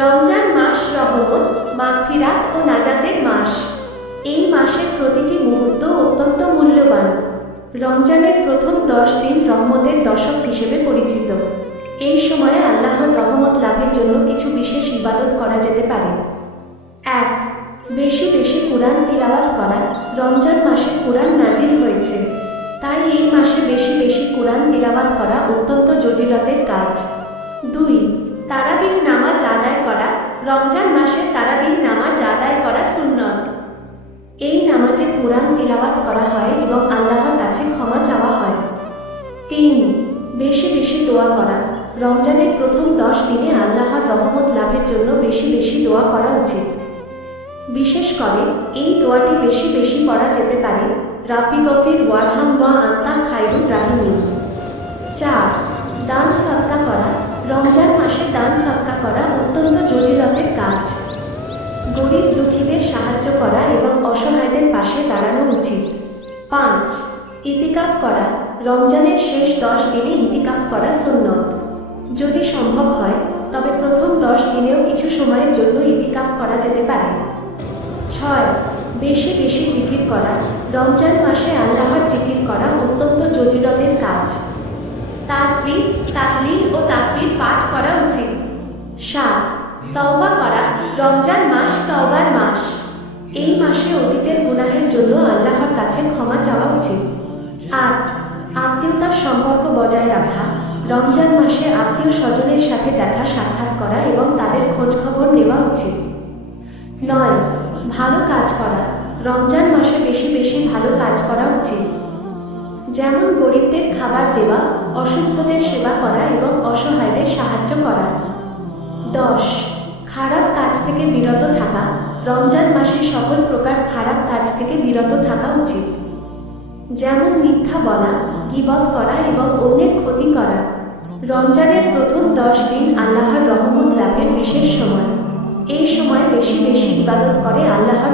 রমজান মাস রহমত, মাগফিরাত ও নাজাতের মাস। এই মাসের প্রতিটি মুহূর্ত অত্যন্ত মূল্যবান। রমজানের প্রথম 10 দিন রহমতের দশক হিসেবে পরিচিত। এই সময়ে আল্লাহর রহমত লাভের জন্য কিছু বিশেষ ইবাদত করা যেতে পারে। 1. বেশি বেশি কুরআন তিলাওয়াত করা। রমজান মাসে কুরআন নাজিল হয়েছে, তাই এই মাসে বেশি বেশি কুরআন তিলাওয়াত করা অত্যন্ত ফজিলতের কাজ। 2. তারাবিহ নামাজ আদায় করা। রমজান মাসে তারাবিহ নামাজ আদায় করা সুন্নত। এই নামাজে কুরআন তিলাওয়াত করা হয় এবং আল্লাহর কাছে ক্ষমা চাওয়া হয়। 3. বেশি বেশি দোয়া করা। রমজানের প্রথম 10 দিনে আল্লাহর রহমত লাভের জন্য বেশি বেশি দোয়া করা উচিত। বিশেষ করে এই দোয়াটি বেশি বেশি পড়া যেতে পারে, রাব্বি গফির ওয়ারহাম ওয়া আনতা খায়রুর রাহিমিন। 4. দান সদকা করা। রমজান মাসে দান সদকা করা অত্যন্ত ফজিলতের কাজ। গরিব দুঃখীদের সাহায্য করা এবং অসহায়দের পাশে দাঁড়ানো উচিত। 5. ইতিকাফ করা। রমজানের শেষ 10 দিনে ইতিকাফ করা সুন্নত। যদি সম্ভব হয় তবে প্রথম 10 দিনেও কিছু সময়ের জন্য ইতিকাফ করা যেতে পারে। 6. বেশি বেশি জিকির করা। রমজান মাসে আল্লাহর জিকির করা অত্যন্ত ফজিলতের কাজ। তাসবিহ, তাহলিল ও তাকবীর পাঠ করা উচিত। 7. তওবা করা। রমজান মাস তওবার মাস। এই মাসে অতীতের গুনাহের জন্য আল্লাহর কাছে ক্ষমা চাওয়া উচিত। 8. আত্মীয়তার সম্পর্ক বজায় রাখা। রমজান মাসে আত্মীয় স্বজনের সাথে দেখা সাক্ষাৎ করা এবং তাদের খোঁজখবর নেওয়া উচিত। 9. ভালো কাজ করা। রমজান মাসে বেশি বেশি ভালো কাজ করা উচিত, যেমন গরিবদের খাবার দেওয়া, অসুস্থদের সেবা করা এবং অসহায়দের সাহায্য করা। 10. খারাপ কাজ থেকে বিরত থাকা। রমজান মাসে সকল প্রকার খারাপ কাজ থেকে বিরত থাকা উচিত, যেমন মিথ্যা বলা, গীবত করা এবং অন্যের ক্ষতি করা। রমজানের প্রথম 10 দিন আল্লাহর রহমত লাভের বিশেষ সময়। এই সময় বেশি বেশি ইবাদত করে আল্লাহর